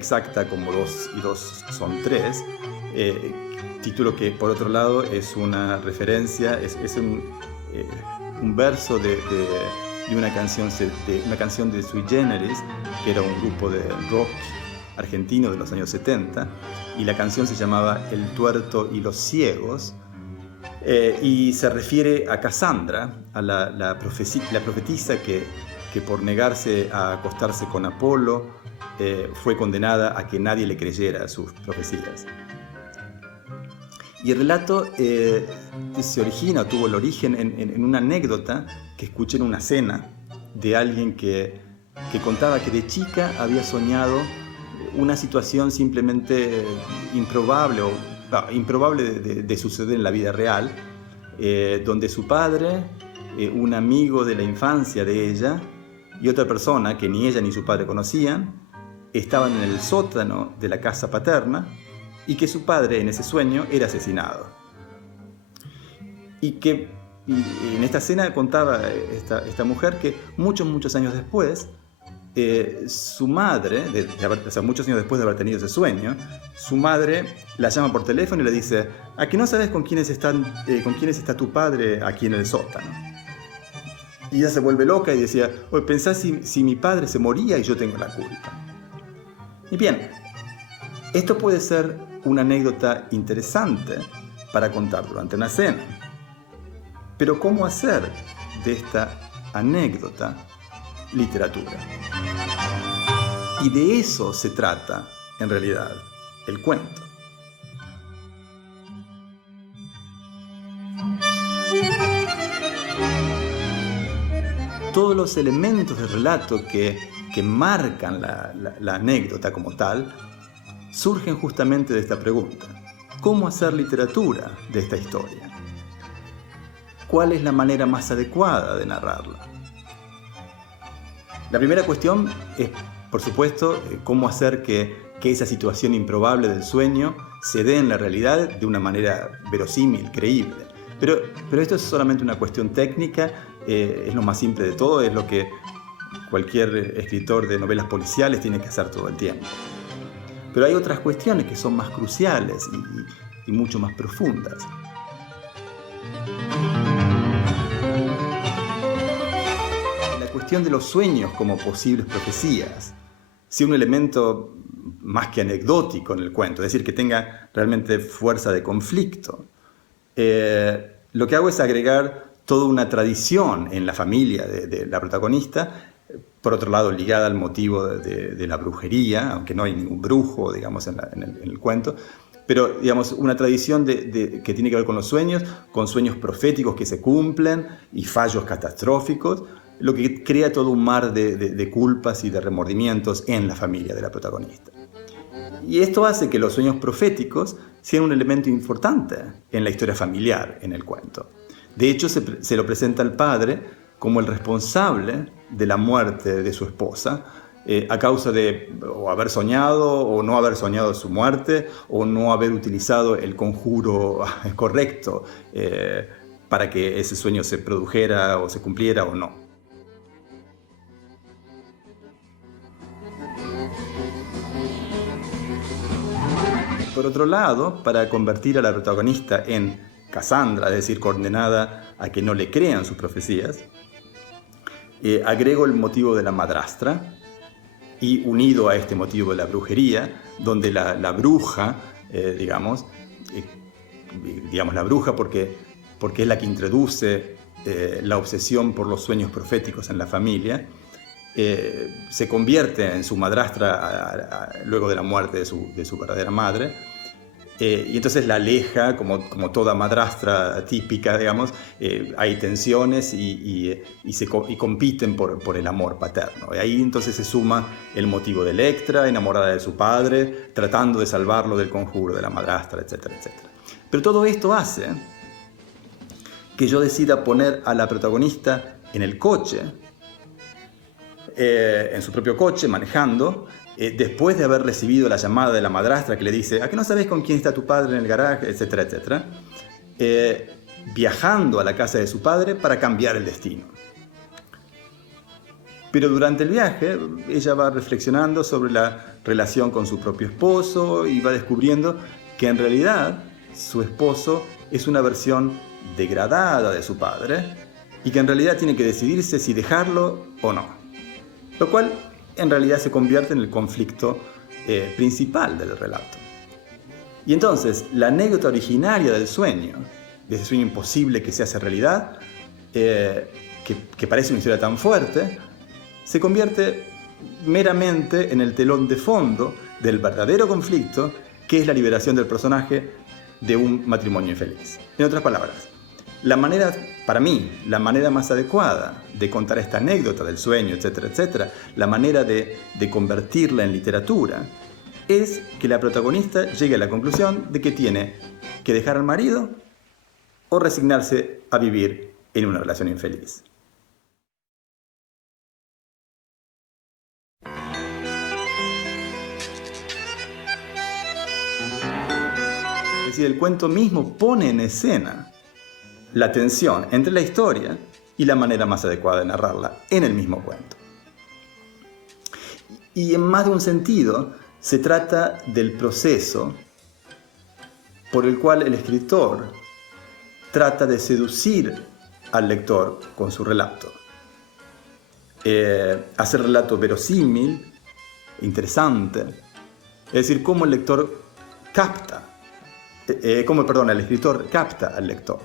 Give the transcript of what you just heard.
exacta como 2 y 2 son 3, título que por otro lado es una referencia, es un verso de una canción de Sui Generis, que era un grupo de rock argentino de los años 70, y la canción se llamaba El tuerto y los ciegos, y se refiere a Casandra, a la profetisa que por negarse a acostarse con Apolo fue condenada a que nadie le creyera sus profecías. Y el relato tuvo el origen en una anécdota que escuché en una cena de alguien que contaba que de chica había soñado una situación simplemente improbable de suceder en la vida real, donde su padre, un amigo de la infancia de ella y otra persona que ni ella ni su padre conocían, estaban en el sótano de la casa paterna, y que su padre en ese sueño era asesinado. Y en esta escena contaba esta mujer que muchos años después, su madre, muchos años después de haber tenido ese sueño, su madre la llama por teléfono y le dice: ¿a que no sabes con quiénes está tu padre aquí en el sótano? Y ella se vuelve loca y decía: oye, pensá si mi padre se moría y yo tengo la culpa. Y bien, esto puede ser una anécdota interesante para contar durante una cena. Pero ¿cómo hacer de esta anécdota literatura? Y de eso se trata, en realidad, el cuento. Todos los elementos del relato que marcan la anécdota como tal surgen justamente de esta pregunta: ¿cómo hacer literatura de esta historia? ¿Cuál es la manera más adecuada de narrarla? La primera cuestión es, por supuesto, cómo hacer que esa situación improbable del sueño se dé en la realidad de una manera verosímil, creíble. Pero esto es solamente una cuestión técnica, es lo más simple de todo, es lo que cualquier escritor de novelas policiales tiene que hacer todo el tiempo. Pero hay otras cuestiones que son más cruciales y mucho más profundas. La cuestión de los sueños como posibles profecías, si un elemento más que anecdótico en el cuento, es decir, que tenga realmente fuerza de conflicto. Lo que hago es agregar toda una tradición en la familia de la protagonista, por otro lado ligada al motivo de la brujería, aunque no hay ningún brujo, digamos, en el cuento, pero, digamos, una tradición que tiene que ver con los sueños, con sueños proféticos que se cumplen y fallos catastróficos, lo que crea todo un mar de culpas y de remordimientos en la familia de la protagonista. Y esto hace que los sueños proféticos sean un elemento importante en la historia familiar, en el cuento. De hecho, se lo presenta al padre como el responsable de la muerte de su esposa, a causa de o haber soñado o no haber soñado su muerte, o no haber utilizado el conjuro correcto para que ese sueño se produjera o se cumpliera o no. Por otro lado, para convertir a la protagonista en Casandra, es decir, condenada a que no le crean sus profecías, agrego el motivo de la madrastra, y unido a este motivo de la brujería, donde la bruja, digamos la bruja porque es la que introduce la obsesión por los sueños proféticos en la familia, se convierte en su madrastra luego de la muerte de su verdadera madre, y entonces la aleja, como toda madrastra típica, digamos. Hay tensiones y compiten por el amor paterno. Y ahí entonces se suma el motivo de Electra, enamorada de su padre, tratando de salvarlo del conjuro de la madrastra, etcétera, etcétera. Pero todo esto hace que yo decida poner a la protagonista en el coche, en su propio coche, manejando, después de haber recibido la llamada de la madrastra que le dice: ¿a que no sabes con quién está tu padre en el garaje?, etcétera, etcétera, viajando a la casa de su padre para cambiar el destino. Pero durante el viaje ella va reflexionando sobre la relación con su propio esposo y va descubriendo que en realidad su esposo es una versión degradada de su padre y que en realidad tiene que decidirse si dejarlo o no. Lo cual en realidad se convierte en el conflicto principal del relato. Y entonces la anécdota originaria del sueño, de ese sueño imposible que se hace realidad, que parece una historia tan fuerte, se convierte meramente en el telón de fondo del verdadero conflicto, que es la liberación del personaje de un matrimonio infeliz. En otras palabras, para mí, la manera más adecuada de contar esta anécdota del sueño, etcétera, etcétera, la manera de convertirla en literatura, es que la protagonista llegue a la conclusión de que tiene que dejar al marido o resignarse a vivir en una relación infeliz. Es decir, el cuento mismo pone en escena la tensión entre la historia y la manera más adecuada de narrarla en el mismo cuento. Y en más de un sentido, se trata del proceso por el cual el escritor trata de seducir al lector con su relato. Hacer relato verosímil, interesante, es decir, cómo el escritor capta al lector.